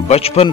55,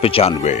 95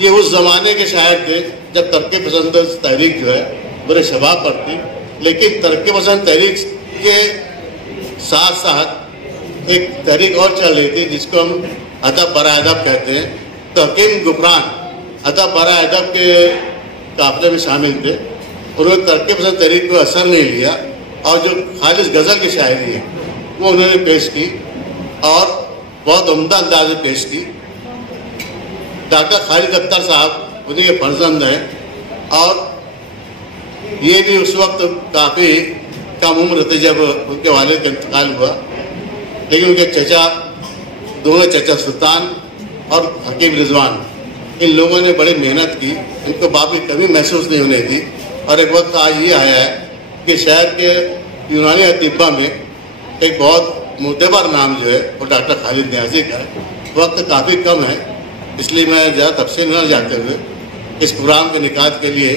یہ اس زمانے کے شاعر تھے جب ترقی پسند تحریک جو ہے برے شباب پر تھی، لیکن ترقی پسند تحریک کے ساتھ ساتھ ایک تحریک اور چل رہی تھی جس کو ہم ادب برائے ادب کہتے ہیں. تو حکیم غفران ادب برائے ادب کے قافلے میں شامل تھے. انہوں نے ترقی پسند تحریک کو اثر نہیں لیا اور جو خالص غزل کی شاعری ہے وہ انہوں نے پیش کی اور بہت عمدہ انداز میں پیش کی. ڈاکٹر خالد اختر صاحب انہیں کے فرزند ہیں اور یہ بھی اس وقت کافی کم عمر تھے جب ان کے والد کا انتقال ہوا، لیکن ان کے چچا دونوں چچا سلطان اور حکیم رضوان ان لوگوں نے بڑی محنت کی، ان کو باپ کی کمی محسوس نہیں ہونے دی. اور ایک وقت آج یہ آیا ہے کہ شہر کے یونانی اطباء میں ایک بہت معتبر نام جو ہے وہ ڈاکٹر خالد نیازی کا ہے. وقت کافی کم ہے اس لیے میں زیادہ تفصیل نہ جاتے ہوئے اس پروگرام کے انعقاد کے لیے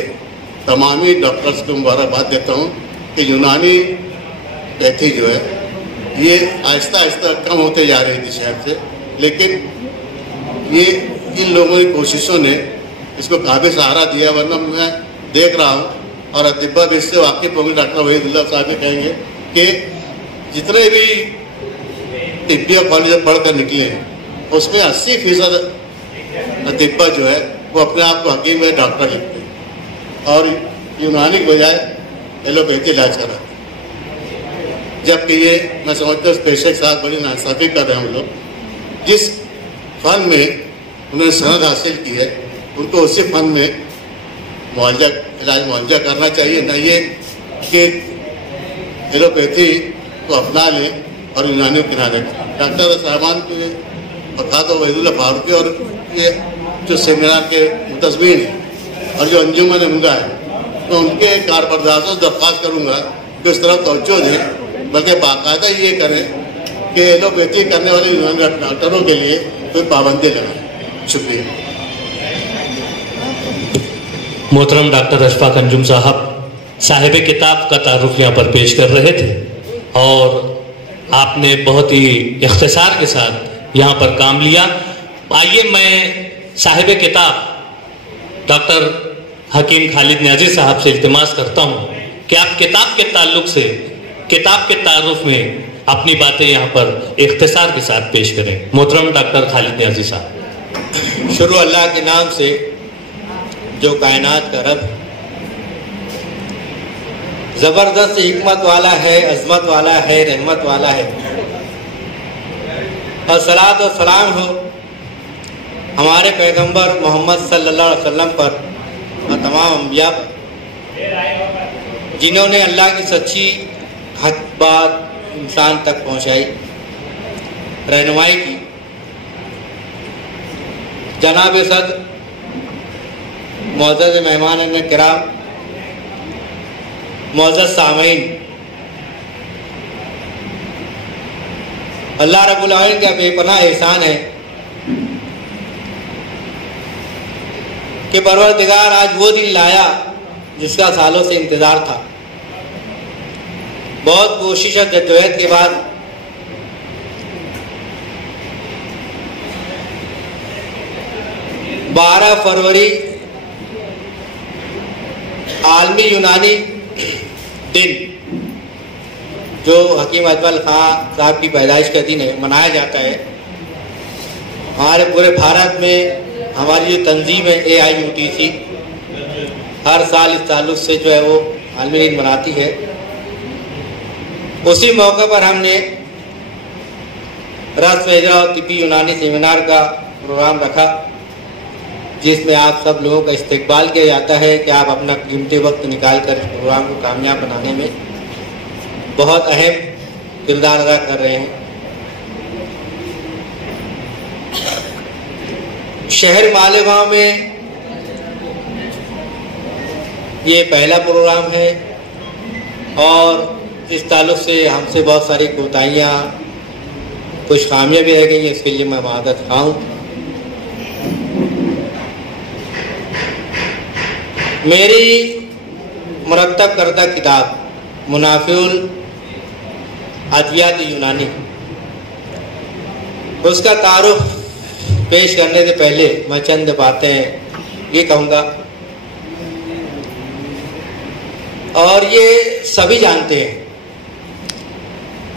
تمامی ڈاکٹرز کو مبارکباد دیتا ہوں کہ یونانی پیتھی جو ہے یہ آہستہ آہستہ کم ہوتے جا رہی تھی شہر سے، لیکن یہ ان لوگوں کی کوششوں نے اس کو کافی سہارا دیا. ورنہ میں دیکھ رہا ہوں اور اطباء بھی اس سے واقف ہوں گے، ڈاکٹر وحید اللہ صاحب بھی کہیں گے کہ جتنے بھی طبیہ کالج پڑھ کر نکلے ہیں اس میں 80% اطباء جو ہے وہ اپنے آپ کو حکیم ہے ڈاکٹر لکھتے ہیں اور یونانی کے بجائے ایلوپیتھی علاج کراتے ہیں. جبکہ یہ میں سمجھتا ہوں اس پیشے کے ساتھ بڑی ناانصافی کر رہے ہیں ہم لوگ. جس فن میں انہوں نے سند حاصل کی ہے ان کو اسی فن میں علاج معالجہ کرنا چاہیے، نہ یہ کہ ایلوپیتھی کو اپنا لیں اور یونانیوں کنارے کریں. ڈاکٹر صاحبان کے وفات و وحید اللہ فاروقی اور یہ جو سیمینار کے متضمین ہیں اور جو انجمن امگا ہے میں ان کے کارپردازوں سے درخواست کروں گا کہ اس طرف توجہ دیں، بلکہ باقاعدہ یہ کریں کہ ایلوپیتھی کرنے والے یونانی ڈاکٹروں کے لیے کوئی پابندی لگائیں. شکریہ. محترم ڈاکٹر اشفاق انجم صاحب صاحب کتاب کا تعارف یہاں پر پیش کر رہے تھے اور آپ نے بہت ہی اختصار کے ساتھ یہاں پر کام لیا. آئیے میں صاحب کتاب ڈاکٹر حکیم خالد نیازی صاحب سے التماس کرتا ہوں کہ آپ کتاب کے تعلق سے کتاب کے تعارف میں اپنی باتیں یہاں پر اختصار کے ساتھ پیش کریں. محترم ڈاکٹر خالد نیازی صاحب. شروع اللہ کے نام سے جو کائنات کا رب زبردست حکمت والا ہے، عظمت والا ہے، رحمت والا ہے. اور صلاۃ و سلام ہو ہمارے پیغمبر محمد صلی اللہ علیہ وسلم پر اور تمام انبیاء پر جنہوں نے اللہ کی سچی حق بات انسان تک پہنچائی، رہنمائی کی. جناب صدر، معزز مہمان کرام، معزز سامعین، اللہ رب العالمین کا بے پناہ احسان ہے کہ پروردگار آج وہ دن لایا جس کا سالوں سے انتظار تھا. بہت کوشش اور جدوجہد کے بعد 12 فروری عالمی یونانی دن جو حکیم اجمل خان صاحب کی پیدائش کا دن ہے منایا جاتا ہے. ہمارے پورے بھارت میں ہماری جو تنظیم ہے AIUTC ہر سال اس تعلق سے جو ہے وہ عالمی دن مناتی ہے. اسی موقع پر ہم نے رس ہجرا اور طبی یونانی سیمینار کا پروگرام رکھا جس میں آپ سب لوگوں کا استقبال کیا جاتا ہے کہ آپ اپنا قیمتی وقت نکال کر اس پروگرام کو کامیاب بنانے میں بہت اہم کردار ادا کر رہے ہیں. شہر مالیگاؤں میں یہ پہلا پروگرام ہے اور اس تعلق سے ہم سے بہت ساری کوتاہیاں کچھ خامیاں بھی رہ گئی ہیں، اس کے لیے میں معذرت خواہ ہوں. میری مرتب کردہ کتاب منافع الادویات یونانی اس کا تعارف پیش کرنے سے پہلے میں چند باتیں یہ کہوں گا، اور یہ سبھی جانتے ہیں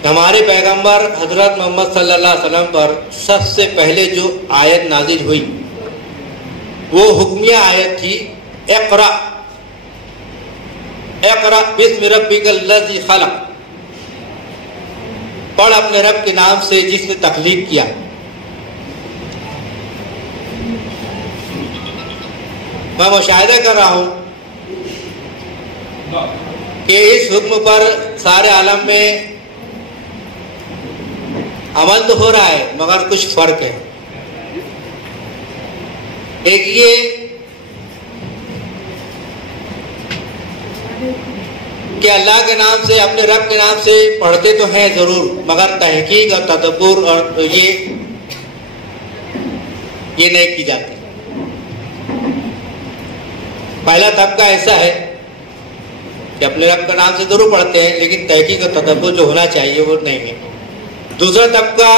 کہ ہمارے پیغمبر حضرت محمد صلی اللہ علیہ وسلم پر سب سے پہلے جو آیت نازل ہوئی وہ حکمیہ آیت تھی، اقرأ اقرأ بسم ربک الذی خلق، پڑھ اپنے رب کے نام سے جس نے تخلیق کیا۔ میں مشاہدہ کر رہا ہوں کہ اس حکم پر سارے عالم میں عمل تو ہو رہا ہے مگر کچھ فرق ہے۔ ایک یہ کہ اللہ کے نام سے، اپنے رب کے نام سے پڑھتے تو ہیں ضرور، مگر تحقیق اور تدبر اور یہ نہیں کی جاتی۔ پہلا طبقہ ایسا ہے کہ اپنے رب کا نام سے ضرور پڑھتے ہیں لیکن تحقیق اور تدبر جو ہونا چاہیے وہ نہیں ہے۔ دوسرا طبقہ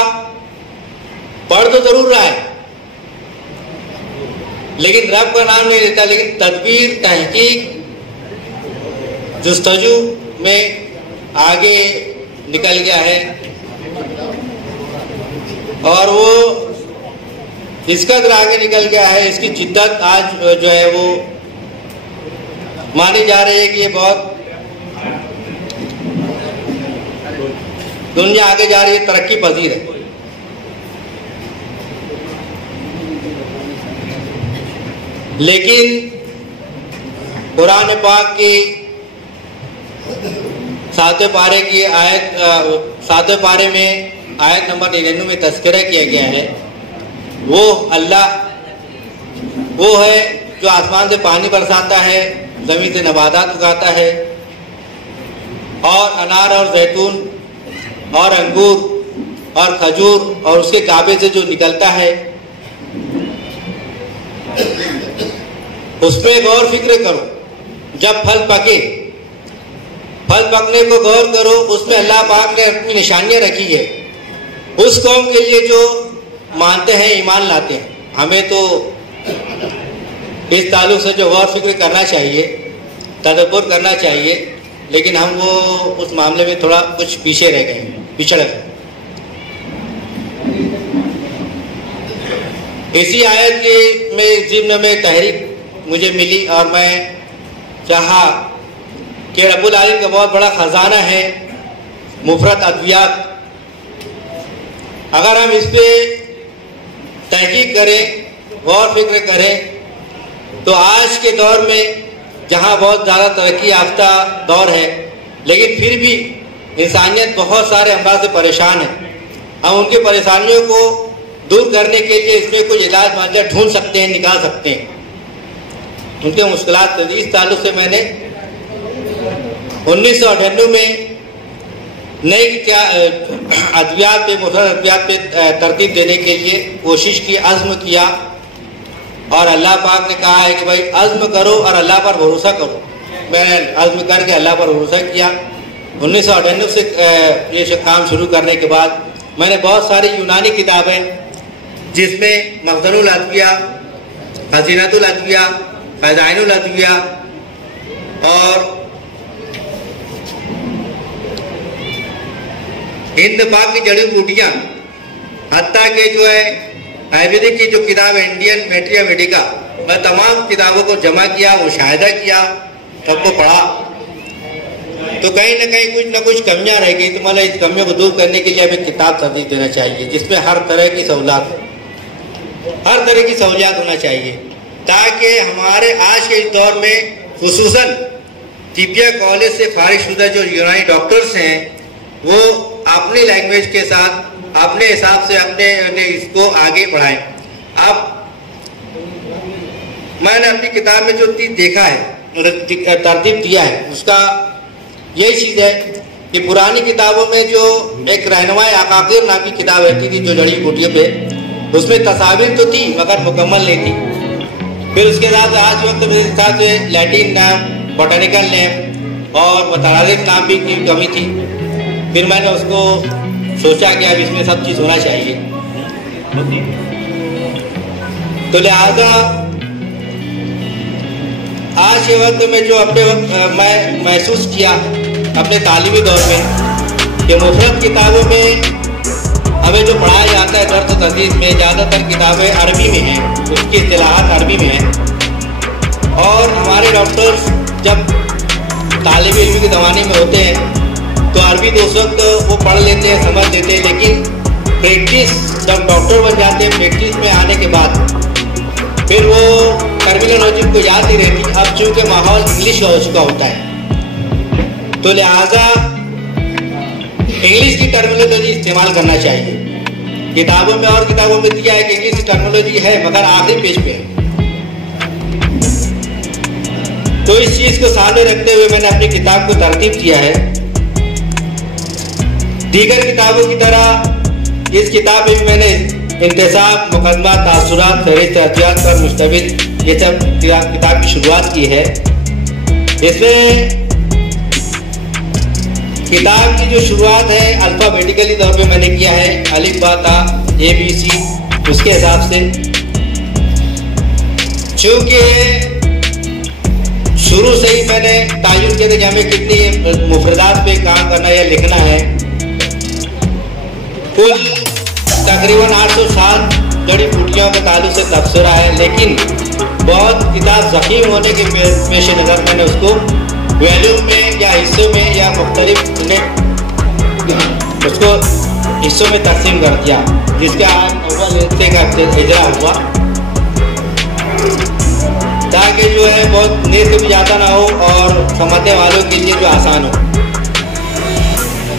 پڑھ تو ضرور رہا ہے لیکن رب کا نام نہیں لیتا، لیکن تدبیر، تحقیق، جستجو میں آگے نکل گیا ہے، اور وہ اس قدر آگے نکل گیا ہے، اس کی جدت آج جو ہے وہ مانی جا رہی ہے کہ یہ بہت دنیا آگے جا رہی ہے، ترقی پذیر ہے۔ لیکن قرآن پاک کی 7 پارے کی آیت 7 پارے میں آیت نمبر 99 میں تذکرہ کیا گیا ہے، وہ اللہ وہ ہے جو آسمان سے پانی برساتا ہے، زمین سے نباتات اگاتا ہے، اور انار اور زیتون اور انگور اور کھجور اور اس کے کعبے سے جو نکلتا ہے اس پہ غور فکر کرو۔ جب پھل پکے، پھل پکنے کو غور کرو، اس میں اللہ پاک نے اپنی نشانیاں رکھی ہے اس قوم کے لیے جو مانتے ہیں، ایمان لاتے ہیں۔ ہمیں تو اس تعلق سے جو غور فکر کرنا چاہیے، تدبر کرنا چاہیے، لیکن ہم وہ اس معاملے میں تھوڑا کچھ پیچھے رہ گئے، پچھڑ گئے۔ اسی آیت کی میں ضمن میں تحریک مجھے ملی اور میں چاہا کہ رب العالمین کا بہت بڑا خزانہ ہے مفرد ادویات، اگر ہم اس پہ تحقیق کریں، غور فکر کریں، تو آج کے دور میں جہاں بہت زیادہ ترقی یافتہ دور ہے لیکن پھر بھی انسانیت بہت سارے امراض سے پریشان ہے، ہم ان کی پریشانیوں کو دور کرنے کے لیے اس میں کچھ علاج معالجہ ڈھونڈ سکتے ہیں، نکال سکتے ہیں ان کے مشکلات سے۔ اس تعلق سے میں نے 1998 میں نئی ادویات پہ، مفرد ادویات پہ ترتیب دینے کے لیے کوشش کی، عزم کیا، اور اللہ پاک نے کہا ہے کہ بھائی عزم کرو اور اللہ پر بھروسہ کرو۔ میں نے عزم کر کے اللہ پر بھروسہ کیا۔ 1998 سے یہ کام شروع کرنے کے بعد میں نے بہت ساری یونانی کتابیں، جس میں مخزن الادویہ، خزینۃ الادویہ، خزائن الادویہ اور ہند پاک کی جڑی بوٹیاں، حتیٰ کہ جو ہے آیورویدک کی جو کتاب ہے انڈین میٹریا میڈیکا، میں تمام کتابوں کو جمع کیا، مشاہدہ کیا، سب کو پڑھا، تو کہیں نہ کہیں کچھ نہ کچھ کمیاں رہ گئی، تو مطلب اس کمیوں کو دور کرنے کے لیے ہمیں کتاب ترتیب دینا چاہیے جس میں ہر طرح کی سہولت، ہر طرح کی سہولیات ہونا چاہیے، تاکہ ہمارے آج کے اس دور میں خصوصاً طبیہ کالج سے فارغ شدہ جو یونانی ڈاکٹرز ہیں وہ اپنی لینگویج کے ساتھ، اپنے حساب سے اپنے اس کو آگے بڑھائیں۔ اب میں نے اپنی کتاب میں جو دیکھا ہے، ترتیب دیا ہے، اس کا یہی چیز ہے کہ پرانی کتابوں میں جو ایک رہنمائی عقاقیر نام کی کتاب رہتی تھی جو جڑی بوٹیوں پہ، اس میں تصاویر تو تھی مگر مکمل نہیں تھی۔ پھر اس کے ساتھ آج وقت میرے ساتھ لیٹن نام، بوٹینیکل نیم اور مترادف نام بھی کی کمی تھی۔ پھر میں نے اس کو سوچا کہ اب اس میں سب چیز ہونا چاہیے، تو لہذا آج کے وقت میں جو اپنے وقت میں محسوس کیا اپنے تعلیمی دور میں کہ مفرد کتابوں میں ہمیں جو پڑھایا جاتا ہے درس و تدریس میں زیادہ تر کتابیں عربی میں ہیں، اس کی اصطلاحات عربی میں ہیں، اور ہمارے ڈاکٹرز جب طالب علم کی دوانی میں ہوتے ہیں تو عربی تو اس وقت وہ پڑھ لیتے ہیں، سمجھ لیتے ہیں، لیکن پریکٹس جب ڈاکٹر بن جاتے ہیں پریکٹس میں آنے کے بعد پھر وہ ٹرمینالوجی کو یاد نہیں رہتی۔ اب چونکہ ماحول انگلش کا ہو چکا ہوتا ہے تو لہٰذا انگلش کی ٹرمینالوجی استعمال کرنا چاہیے۔ کتابوں میں اور کتابوں میں دیا ہے کہ انگلش کی ٹرمینالوجی ہے مگر آخری پیج پہ ہے۔ تو اس چیز کو سامنے رکھتے ہوئے میں نے اپنی کتاب کو ترتیب کیا ہے۔ دیگر کتابوں کی طرح اس کتاب میں بھی میں نے انتصاب، مقدمات، تاثرات، فہرست احتیاط پر مشتمل یہ سب کتاب کی شروعات کی ہے۔ اس میں کتاب کی جو شروعات ہے الفابیٹیکلی طور پہ میں نے کیا ہے، الف با تا ABC، اس کے حساب سے، چونکہ شروع سے ہی میں نے تعین کیا تھا کہ ہمیں کتنی مفردات پہ کام کرنا یا لکھنا ہے۔ کل تقریباً 807 جڑی بوٹیوں کے تعلق سے تبصرہ ہے، لیکن بہت کتاب ضخیم ہونے کے پیش نظر میں نے اس کو ویلیوم میں یا حصوں میں یا مختلف اس کو حصوں میں تقسیم کر دیا، جس کا اول حصے کا اجرا ہوا تاکہ جو ہے بہت نیز سے بھی زیادہ نہ ہو اور سمجھنے والوں کے لیے جو آسان ہو۔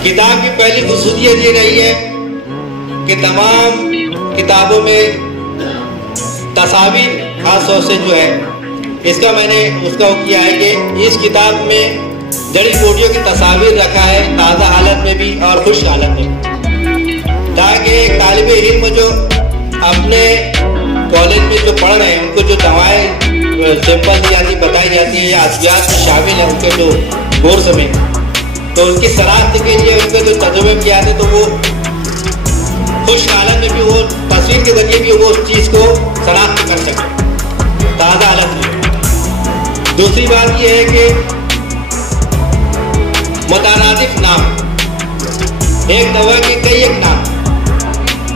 کتاب کی پہلی خصوصیت یہ رہی ہے کہ تمام کتابوں میں تصاویر خاص طور سے جو ہے اس کا میں نے اس کا کیا ہے کہ اس کتاب میں جڑی بوٹیوں کی تصاویر رکھا ہے، تازہ حالت میں بھی اور خشک حالت میں، تاکہ طالب علم جو اپنے کالج میں جو پڑھ رہے ہیں ان کو جو دوائیں سیمپل دی جاتی بتائی جاتی ہیں یا ادویات میں شامل ہیں ان کے جو کورس میں، تو ان کی شناخت کے لیے ان کے جو تجربے کیا جاتے تو وہ خشک حالت میں بھی وہ تصویر کے ذریعے بھی وہ اس چیز کو شناخت کر سکتے تازہ حالت میں۔ دوسری بات یہ ہے کہ مترادف نام، ایک دوا کے کئی ایک نام،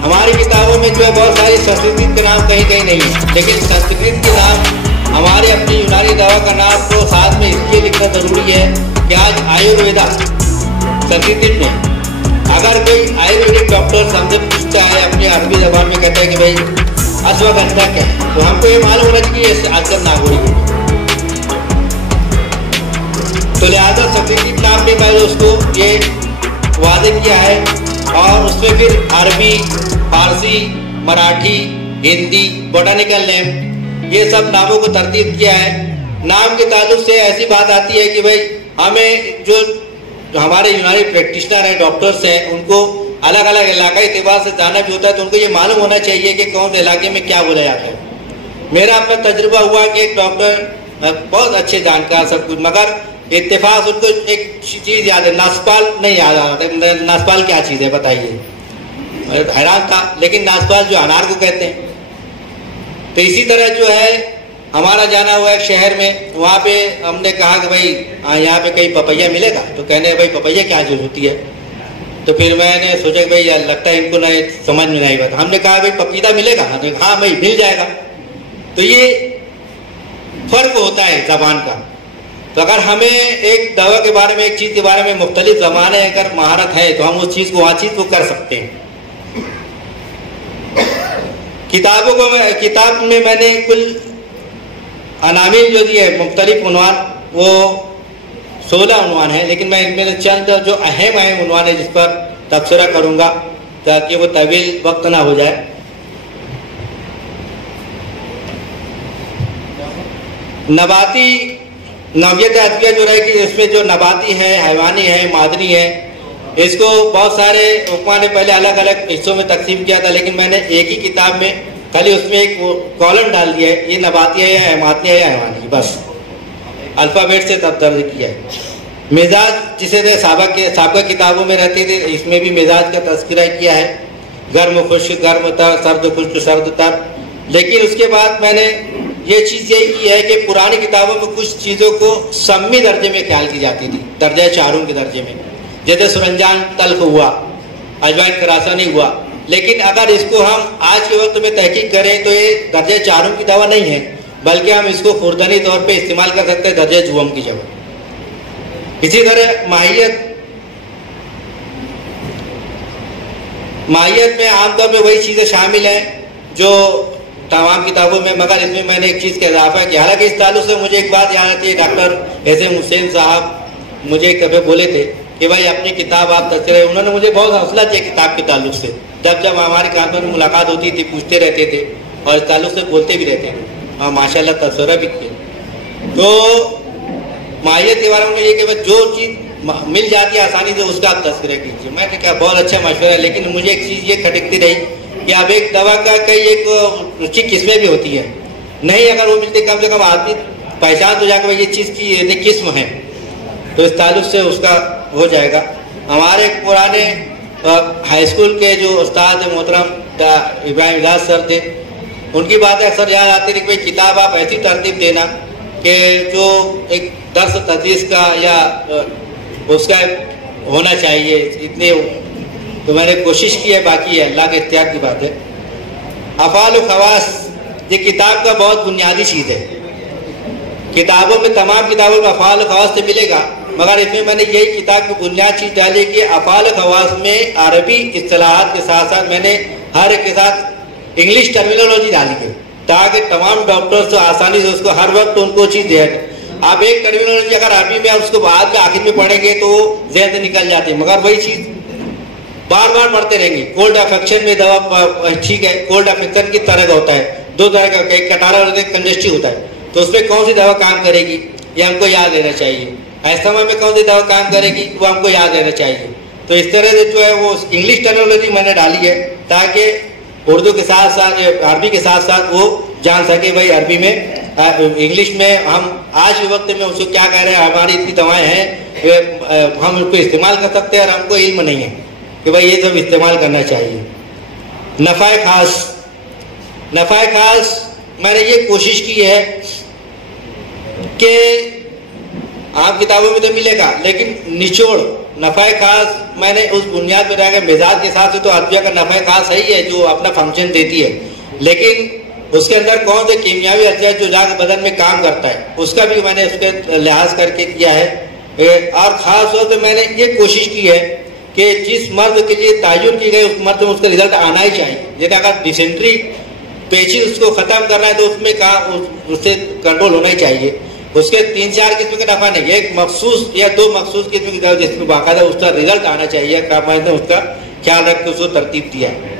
ہماری کتابوں میں جو ہے بہت ساری سنسکرت کے نام کہیں کہیں نہیں ہے، لیکن سنسکرت کے نام ہمارے اپنی یونانی دوا کا نام کو ساتھ میں اس لیے لکھنا ضروری ہے کہ آج آیورویدا سنسکرت میں، اگر کوئی آیورویدک ڈاکٹر ہم سے پوچھتا ہے اپنی عربی زبان میں کہتا ہے کہ بھائی اشواگندھا کیا ہے، تو ہم کو یہ معلوم ہونا چاہیے کہ آج کل ناگوری ہے، تو لہٰذا سنسکرت نام میں میں نے اس کو یہ واضح کیا ہے، اور اس میں پھر عربی، فارسی، مراٹھی، ہندی، بوٹانیکل نیم یہ سب ناموں کو ترتیب کیا ہے۔ نام کے تعلق سے ایسی بات آتی ہے کہ بھائی ہمیں جو ہمارے یونانی پریکٹیشنر ہیں، ڈاکٹرس ہیں، ان کو الگ الگ علاقائی اعتبار سے جانا بھی ہوتا ہے، تو ان کو یہ معلوم ہونا چاہیے کہ کون سے علاقے میں کیا بولا جاتا ہے۔ میرا اپنا تجربہ ہوا کہ ایک ڈاکٹر بہت اچھے جانکار سب کچھ، مگر اتفاق ان کو ایک چیز یاد ہے، ناسپال نہیں یاد آ رہا، ناسپال کیا چیز ہے بتائیے، حیران تھا، لیکن ناسپال جو انار کو کہتے ہیں۔ تو اسی طرح جو ہے ہمارا جانا ہوا ایک شہر میں، وہاں پہ ہم نے کہا کہ بھائی یہاں پہ کہیں پپیا ملے گا، تو کہنے بھائی پپیا کیا چیز ہوتی ہے، تو پھر میں نے سوچا کہ بھائی لگتا ہے ان کو نہیں سمجھ میں نہیں بات، ہم نے کہا بھائی پپیتا ملے گا، ہاں بھائی مل جائے گا۔ تو یہ فرق ہوتا ہے زبان کا، تو اگر ہمیں ایک دوا کے بارے میں، ایک چیز کے بارے میں مختلف زبانیں اگر مہارت ہے تو ہم اس چیز کو وہاں چیز کو کر سکتے ہیں۔ کتاب میں میں نے کل عناوین جو دی ہے، مختلف عنوان، وہ 16 عنوان ہیں، لیکن میں ان میں چند جو اہم عنوان ہیں جس پر تبصرہ کروں گا تاکہ وہ طویل وقت نہ ہو جائے۔ نباتی نوعیت ادویہ جو رہے گی، اس میں جو نباتی ہے، حیوانی ہے، معدنی ہے، اس کو بہت سارے حکماں نے پہلے الگ الگ حصوں میں تقسیم کیا تھا، لیکن میں نے ایک ہی کتاب میں خالی اس میں ایک کالم ڈال دیا ہے، یہ نباتی ہے یا معدنی ہے یا حیوانی، بس الفابیٹ سے تب درج کیا ہے۔ مزاج جسے سابقہ کتابوں میں رہتے تھے، اس میں بھی مزاج کا تذکرہ کیا ہے، گرم خشک، گرم تر، سرد خشک، سرد تر، لیکن اس کے بعد میں نے یہ چیز یہی کی ہے کہ پرانی کتابوں میں کچھ چیزوں کو سمی درجے میں خیال کی جاتی تھی، درجہ چاروں کے درجے میں، جیسے سرنجان تلخ ہوا، اجوائن کراسا نہیں ہوا. لیکن اگر اس کو ہم آج کے وقت میں تحقیق کریں تو یہ درجہ چاروں کی دوا نہیں ہے، بلکہ ہم اس کو خوردنی طور پہ استعمال کر سکتے ہیں درجہ جوم کی جگہ. اسی طرح ماہیت میں عام طور پہ وہی چیزیں شامل ہیں جو تمام کتابوں میں، مگر اس میں نے ایک چیز کا اضافہ کیا. حالانکہ اس تعلق سے مجھے ایک بات یاد آتی ہے، ڈاکٹر احسن حسین صاحب مجھے ایک دفعہ بولے تھے کہ بھائی اپنی کتاب آپ تذکرہ، انہوں نے مجھے بہت حوصلہ دیا کتاب کے تعلق سے. جب ہماری کہانتوں میں ملاقات ہوتی تھی پوچھتے رہتے تھے اور اس تعلق سے بولتے بھی رہتے ہیں اور ماشاء اللہ تذکرہ بھی کیا. تو ماہیت کے بارے میں یہ کہ جو چیز مل جاتی ہے آسانی سے اس کا آپ تذکرہ کیجیے. میں نے کہا بہت اچھا مشورہ ہے، لیکن مجھے ایک چیز یہ کھٹکتی رہی کہ اب ایک دوا کا کئی ایک اس کی قسمیں بھی ہوتی ہیں، نہیں اگر وہ ملتے کم سے کم آدمی پہچان تو جا کے یہ چیز کی قسم ہے، تو اس تعلق سے اس کا ہو جائے گا. ہمارے پرانے ہائی اسکول کے جو استاد محترم ابراہیم اجاز سر تھے، ان کی باتیں اکثر یاد آتی تھی کہ کتاب آپ ایسی ترتیب دینا کہ جو ایک درس تدریس کا یا اس کا ہونا چاہیے اتنے. تو میں نے کوشش کی ہے، باقی ہے اللہ کے اختیار کی بات ہے. افعال و خواص یہ کتاب کا بہت بنیادی چیز ہے. کتابوں میں تمام کتابوں میں افعال و خواص سے ملے گا، مگر اس میں میں نے یہی کتاب کی بنیاد چیز ڈالی کہ افعال و خواص میں عربی اصطلاحات کے ساتھ ساتھ میں نے ہر ایک کے ساتھ انگلش ٹرمینالوجی ڈالی ہے تاکہ تمام ڈاکٹرز تو آسانی سے اس کو ہر وقت ان کو چیز دے. آپ ایک ٹرمینالوجی اگر عربی میں اس کو بعد میں آخر میں پڑھیں گے تو ذہن سے نکل جاتی ہے، مگر وہی چیز بار بار پڑھتے رہیں گے. کولڈ افیکشن میں دوا ٹھیک ہے، کولڈ افیکشن کس طرح کا ہوتا ہے، دو طرح کا، ایک کٹارا ہوتا ہے، کنجسٹی ہوتا ہے، تو اس میں کون سی دوا کام کرے گی یہ ہم کو یاد رہنا چاہیے. ایسما میں کون سی دوا کام کرے گی وہ ہم کو یاد رہنا چاہیے. تو اس طرح سے جو ہے وہ انگلش ٹرمینالوجی میں نے ڈالی ہے تاکہ اردو کے ساتھ ساتھ عربی کے ساتھ ساتھ وہ جان سکے بھائی عربی میں انگلش میں ہم آج کے وقت میں اس کو کیا کہہ رہے ہیں. ہماری اتنی دوائیں ہیں ہم اس کو استعمال کر سکتے ہیں اور ہم کو علم نہیں ہے کہ بھائی یہ سب استعمال کرنا چاہیے. نفع خاص میں نے یہ کوشش کی ہے کہ آپ کتابوں میں تو ملے گا، لیکن نچوڑ نفع خاص میں نے اس بنیاد پہ رہا کہ مزاج کے حساب سے تو ادویہ کا نفع خاص صحیح ہے جو اپنا فنکشن دیتی ہے، لیکن اس کے اندر کون سے کیمیاوی اجزاء جو جا کے بدن میں کام کرتا ہے اس کا بھی میں نے اس کے لحاظ کر کے کیا ہے. اور خاص طور پہ میں نے یہ کوشش کی ہے کہ جس مرض کے لیے تعین کی گئی اس مرض میں اس کا رزلٹ آنا ہی چاہیے. جیسے اگر ڈیسنٹری پیچی اس کو ختم کرنا ہے تو اس میں اس سے کنٹرول ہونا ہی چاہیے. اس کے 3-4 قسم کے نفع نہیں، ایک مخصوص یا 2 مخصوص قسم کی دوا جس میں باقاعدہ اس کا رزلٹ آنا چاہیے. میں نے اس کا خیال رکھ کے اس کو ترتیب دیا ہے.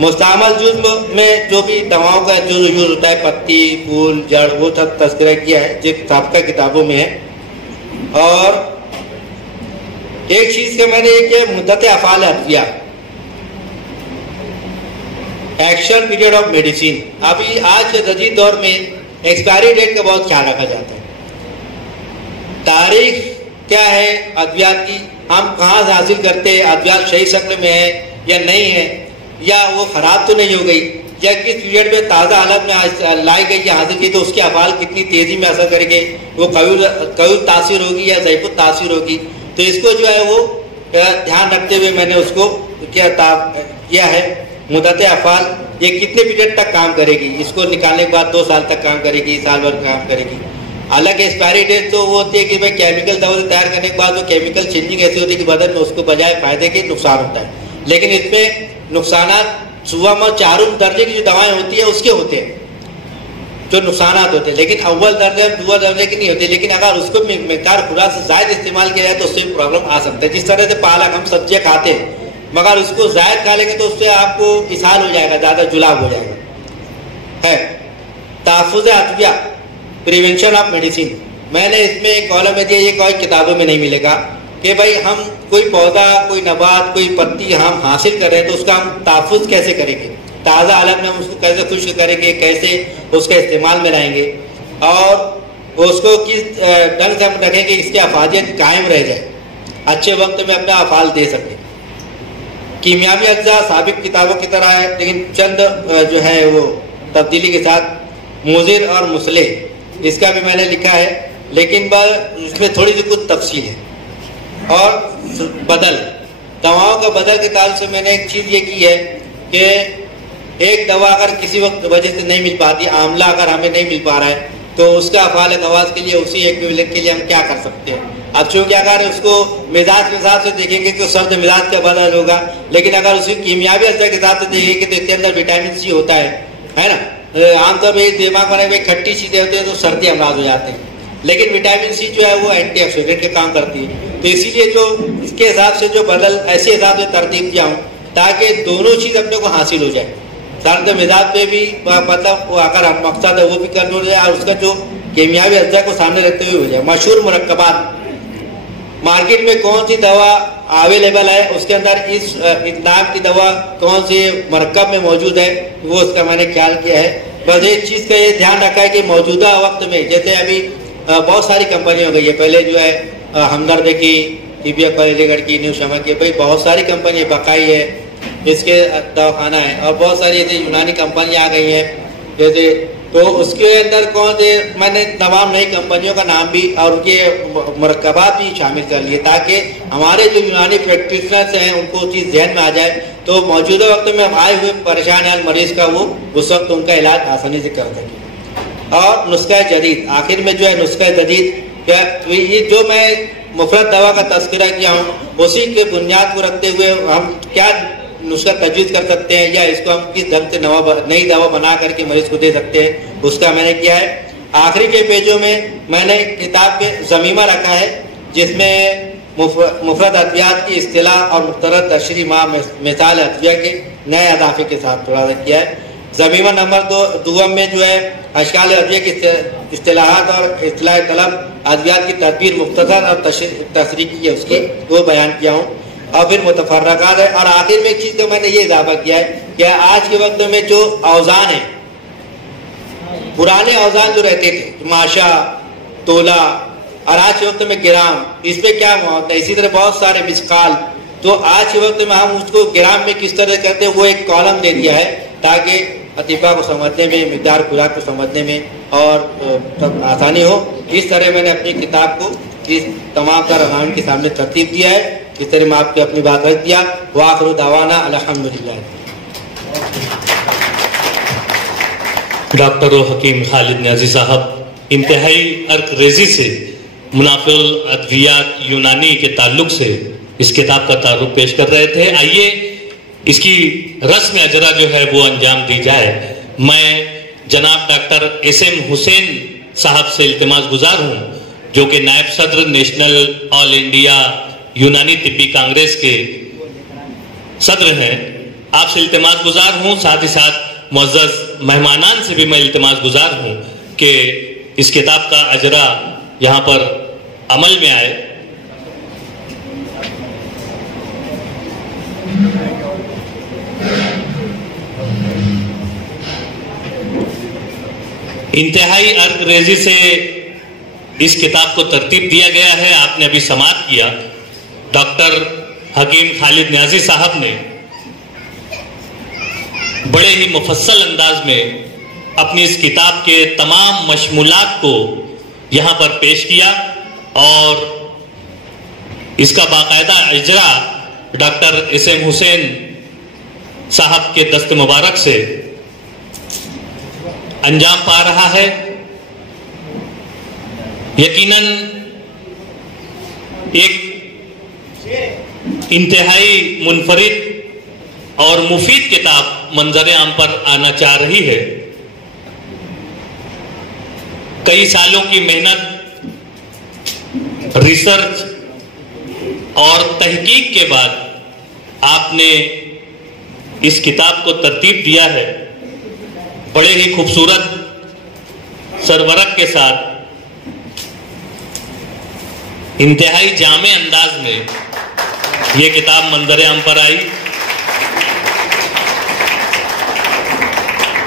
مستعمل جزء میں جو بھی دواؤں کا جو یوز ہوتا ہے، پتی، پھول، جڑ، وہ سب تذکرہ کیا ہے جو سابقہ کتابوں میں ہے. اور ایک چیز کا میں نے یہ کہ مدت افعال ادویہ، ایکشن پیریڈ آف میڈیسین. ابھی آج کے جدید دور میں ایکسپائری ڈیٹ کا بہت خیال رکھا جاتا ہے. تاریخ کیا ہے ادویات کی، ہم کہاں سے حاصل کرتے ہیں، ادویات صحیح شکل میں ہے یا نہیں ہے، یا وہ خراب تو نہیں ہو گئی، یا کس پیریڈ میں تازہ حالت میں لائی گئی یا حاصل کی تو اس کے افعال کتنی تیزی میں اثر کرے گے، وہ قوی تاثیر ہوگی یا ضعیف تاثیر ہوگی. تو اس کو جو ہے وہ دھیان رکھتے ہوئے میں نے اس کو کیا ہے مدت افعال یہ کتنے پیریڈ تک کام کرے گی، اس کو نکالنے کے بعد 2 سال تک کام کرے گی، سال بھر کام کرے گی. حالانکہ ایکسپائری ڈیٹ تو وہ ہوتی ہے کہ بھائی کیمیکل دوا تیار کرنے کے بعد وہ کیمیکل چینجنگ ایسی ہوتی ہے کہ بدن میں اس کو بجائے فائدے کے نقصان ہوتا ہے. لیکن اس میں نقصانات صبح میں 4 درجے کی جو دوائیں ہوتی ہیں اس کے ہوتے ہیں جو نقصانات ہوتے ہیں، لیکن اول درجے 2 درجے کی نہیں ہوتی. لیکن اگر اس کو مقدار خوراک سے زائد استعمال کیا جائے تو اس سے پرابلم آ سکتا ہے. جس طرح سے پالک ہم سبزیاں کھاتے ہیں مگر اس کو زائد کھا لیں گے تو اس سے آپ کو اسہال ہو جائے گا، زیادہ جلاب ہو جائے گا. ہے تحفظ ادویہ، پریونشن آف میڈیسین. میں نے اس میں ایک کالم میں دیا، یہ کوئی کتابوں میں نہیں ملے گا کہ بھائی ہم کوئی پودا، کوئی نبات، کوئی پتی ہم حاصل کر رہے ہیں تو اس کا ہم تحفظ کیسے کریں گے، تازہ حالت میں ہم اس کو کیسے خشک کریں گے، کیسے اس کے استعمال میں لائیں گے اور اس کو کس ڈھنگ سے ہم رکھیں گے اس کی افادیت قائم رہ جائے، اچھے وقت میں اپنا افعال دے سکیں. کیمیاوی اجزاء سابق کتابوں کی طرح ہے لیکن چند جو ہے وہ تبدیلی کے ساتھ مضر اور مصلح، اس کا بھی میں نے لکھا ہے، لیکن اس میں تھوڑی سی کچھ تفصیل ہے۔ اور بدل، دواؤں کا بدل کے تعلق سے میں نے ایک چیز یہ کی ہے کہ ایک دوا اگر کسی وقت وجہ سے نہیں مل پاتی، آملہ اگر ہمیں نہیں مل پا رہا ہے، تو اس کا افعال خواص کے لیے اسی ایکویولنٹ کے لیے ہم کیا کر سکتے ہیں؟ اب چونکہ اگر اس کو مزاج کے حساب سے دیکھیں گے تو سرد مزاج کا بدل ہوگا، لیکن اگر اسی کیمیاوی اجزاء کے حساب سے دیکھیں گے تو اس کے اندر وٹامن سی ہوتا ہے نا۔ عام طور پہ دماغ میں کھٹی چیزیں ہوتی ہیں تو سردی امراض ہو جاتے ہیں، لیکن وٹامن سی جو ہے وہ اینٹی آکسیڈنٹ کا کام کرتی ہے۔ تو اسی لیے جو اس کے حساب سے جو بدل ایسے حساب سے ترتیب دیا ہوں تاکہ دونوں چیز اپنے کو حاصل ہو جائے، سرد مزاج پہ بھی مطلب اگر مقصد ہے وہ بھی کنٹرول ہو جائے اور اس کا جو کیمیاوی اجزاء کو سامنے رکھتے ہوئے ہو جائے۔ مشہور مرکبات، مارکیٹ میں کون سی دوا اویلیبل ہے، اس کے اندر اس نام کی دوا کون سی مرکب میں موجود ہے، وہ اس کا میں نے خیال کیا ہے۔ بس ایک چیز کا یہ دھیان رکھا ہے کہ موجودہ وقت میں جیسے ابھی بہت ساری کمپنی ہو گئی ہے، پہلے جو ہے ہمدرد کی، علی گڑھ کی، نیو شمع کی، بھائی بہت ساری کمپنی، بقائی ہے، اس کے دواخانہ ہے، اور بہت ساری ایسی یونانی کمپنیاں آ گئی ہیں جیسے، تو اس کے اندر کون سے میں نے تمام نئی کمپنیوں کا نام بھی اور ان کے مرکبات بھی شامل کر لیے تاکہ ہمارے جو یونانی پریکٹیشنرز ہیں ان کو چیز ذہن میں آ جائے، تو موجودہ وقت میں آئے ہوئے پریشان ہے مریض کا وہ اس وقت ان کا علاج آسانی سے کر سکے۔ اور نسخہ جدید، آخر میں جو ہے نسخہ جدید، یہ جو میں مفرد دوا کا تذکرہ کیا ہوں اسی کے بنیاد کو رکھتے ہوئے ہم کیا نسخہ تجویز کر سکتے ہیں یا اس کو ہم کس ڈھنگ سے نئی دوا بنا کر کے مریض کو دے سکتے ہیں، اس کا میں نے کیا ہے۔ آخری کے پیجوں میں نے کتاب کے ضمیمہ رکھا ہے جس میں مفرد ادویات کی اصطلاح اور مختلف تشریح مثال ادویہ کے نئے اضافے کے ساتھ تھوڑا سا کیا ہے۔ ضمیمہ نمبر 2 میں جو ہے اشکال ادویہ کی اصطلاحات اور اصطلاح طلب ادویات کی تدبیر مختصر اور تصریح کی ہے، اس کی وہ بیان کیا ہوں، اور پھر متفرقات ہے۔ اور آخر میں ایک چیز کو میں نے یہ اضافہ کیا ہے کہ آج کے وقت میں جو اوزان ہیں، پرانے اوزان جو رہتے تھے ماشا، تولہ، اور آج کے وقت میں گرام، اس پہ کیا ہوتا ہے، اسی طرح بہت سارے مسقال، تو آج کے وقت میں ہم اس کو گرام میں کس طرح کرتے ہیں وہ ایک کالم دے دیا ہے تاکہ اطباء کو سمجھنے میں، مقدار خوراک کو سمجھنے میں اور آسانی ہو۔ اس طرح میں نے اپنی کتاب کو اس تمام تر عناوین کے سامنے ترتیب دیا ہے، اس طرح میں آپ کو اپنی بات رکھ دیا۔ وآخر دعوانا الحمدللہ۔ ڈاکٹر حکیم خالد نیازی صاحب انتہائی عرق ریزی سے منافع الادویات یونانی کے تعلق سے اس کتاب کا تعارف پیش کر رہے تھے۔ آئیے اس کی رسم اجرا جو ہے وہ انجام دی جائے۔ میں جناب ڈاکٹر ایس ایم حسین صاحب سے التماس گزار ہوں جو کہ نائب صدر نیشنل آل انڈیا یونانی طبی کانگریس کے صدر ہیں، آپ سے التماس گزار ہوں، ساتھ ہی ساتھ معزز مہمانان سے بھی میں التماس گزار ہوں کہ اس کتاب کا اجرا یہاں پر عمل میں آئے۔ انتہائی عرق ریزی سے اس کتاب کو ترتیب دیا گیا ہے، آپ نے ابھی سماعت کیا۔ ڈاکٹر حکیم خالد نیازی صاحب نے بڑے ہی مفصل انداز میں اپنی اس کتاب کے تمام مشمولات کو یہاں پر پیش کیا اور اس کا باقاعدہ اجرا ڈاکٹر ایس ایم حسین صاحب کے دست مبارک سے انجام پا رہا ہے۔ یقیناً ایک انتہائی منفرد اور مفید کتاب منظر عام پر آنا چاہ رہی ہے۔ کئی سالوں کی محنت، ریسرچ اور تحقیق کے بعد آپ نے اس کتاب کو ترتیب دیا ہے، بڑے ہی خوبصورت سرورق کے ساتھ انتہائی جامع انداز میں یہ کتاب منظر عام پر آئی،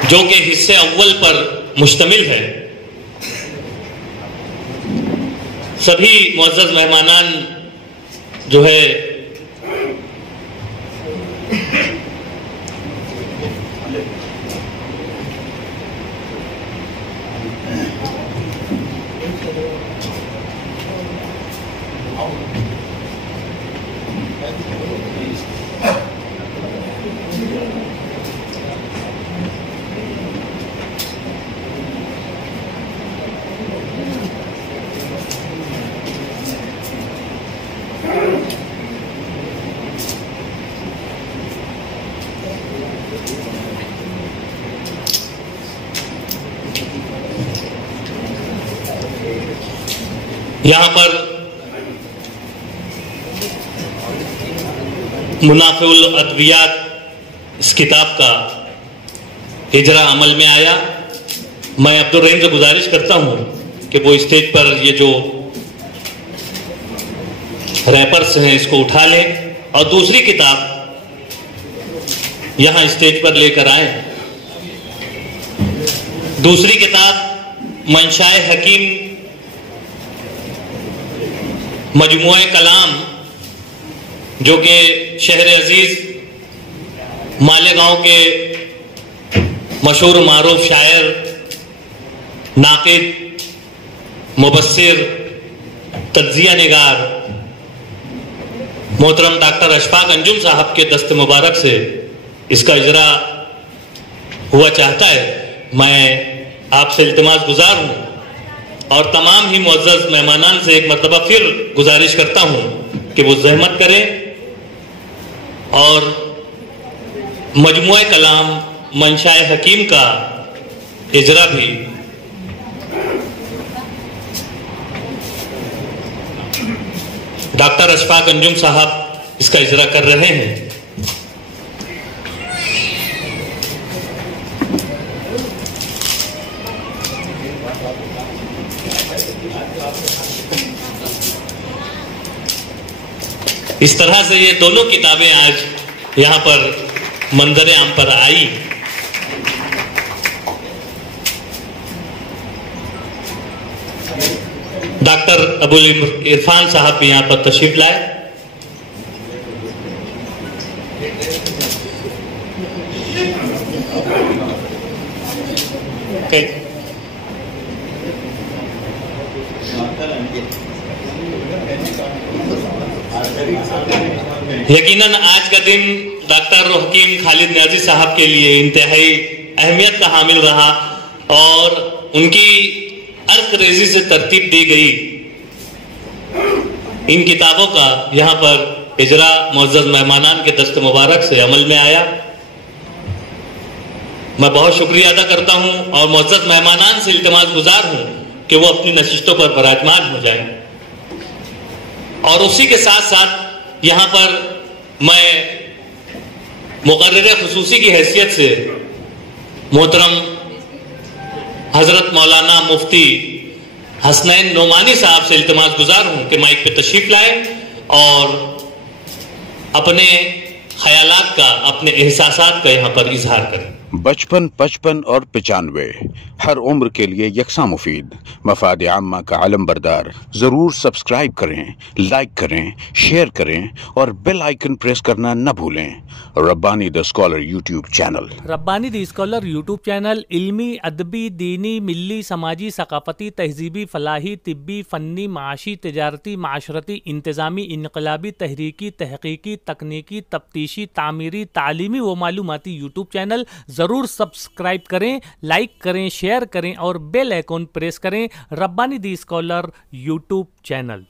جو کہ حصے اول پر مشتمل ہے۔ سبھی معزز مہمانان جو ہے یہاں پر منافع الادویات اس کتاب کا اجرا عمل میں آیا. میں عبدالرحیم سے گزارش کرتا ہوں کہ وہ اسٹیج پر یہ جو ریپرس ہیں اس کو اٹھا لیں اور دوسری کتاب یہاں اسٹیج پر لے کر آئیں. دوسری کتاب منشائے حکیم مجموعہ کلام، جو کہ شہر عزیز مالیگاؤں کے مشہور و معروف شاعر، ناقد، مبصر، تجزیہ نگار محترم ڈاکٹر اشفاق انجم صاحب کے دست مبارک سے اس کا اجرا ہوا چاہتا ہے. میں آپ سے التماس گزار ہوں اور تمام ہی معزز مہمانان سے ایک مرتبہ پھر گزارش کرتا ہوں کہ وہ زحمت کریں اور مجموعہ کلام منشائے حکیم کا اجرا بھی ڈاکٹر اشفاق انجم صاحب اس کا اجرا کر رہے ہیں. اس طرح سے یہ دونوں کتابیں آج یہاں پر منظر عام پر آئی. ڈاکٹر ابو عرفان صاحب بھی یہاں پر تشریف لائے. یقیناً آج کا دن ڈاکٹر حکیم خالد نیازی صاحب کے لیے انتہائی اہمیت کا حامل رہا اور ان کی عرق ریزی سے ترتیب دی گئی ان کتابوں کا یہاں پر اجرا معزز مہمانان کے دست مبارک سے عمل میں آیا. میں بہت شکریہ ادا کرتا ہوں اور معزز مہمانان سے التماس گزار ہوں کہ وہ اپنی نشستوں پر براجمان ہو جائیں. اور اسی کے ساتھ ساتھ یہاں پر میں مقرر خصوصی کی حیثیت سے محترم حضرت مولانا مفتی حسنین نعمانی صاحب سے التماس گزار ہوں کہ مائک پہ تشریف لائیں اور اپنے خیالات کا، اپنے احساسات کا یہاں پر اظہار کریں. 55, 55 اور 95 ہر عمر کے لیے یکساں مفید، مفاد عامہ کا علم بردار. ضرور سبسکرائب کریں، لائک کریں، شیئر کریں اور بیل آئیکن پریس کرنا نہ بھولیں. ربانی دی اسکالر یوٹیوب چینل. ربانی دی اسکالر یوٹیوب چینل علمی، ادبی، دینی، ملی، سماجی، ثقافتی، تہذیبی، فلاحی، طبی، فنی، معاشی، تجارتی، معاشرتی، انتظامی، انقلابی، تحریکی، تحقیقی، تکنیکی، تفتیشی، تعمیری، تعلیمی و معلوماتی یوٹیوب چینل. ضرور سبسکرائب کریں، لائک کریں، شیئر کریں اور بیل آئیکن پریس کریں. ربانی دی اسکالر یوٹیوب چینل.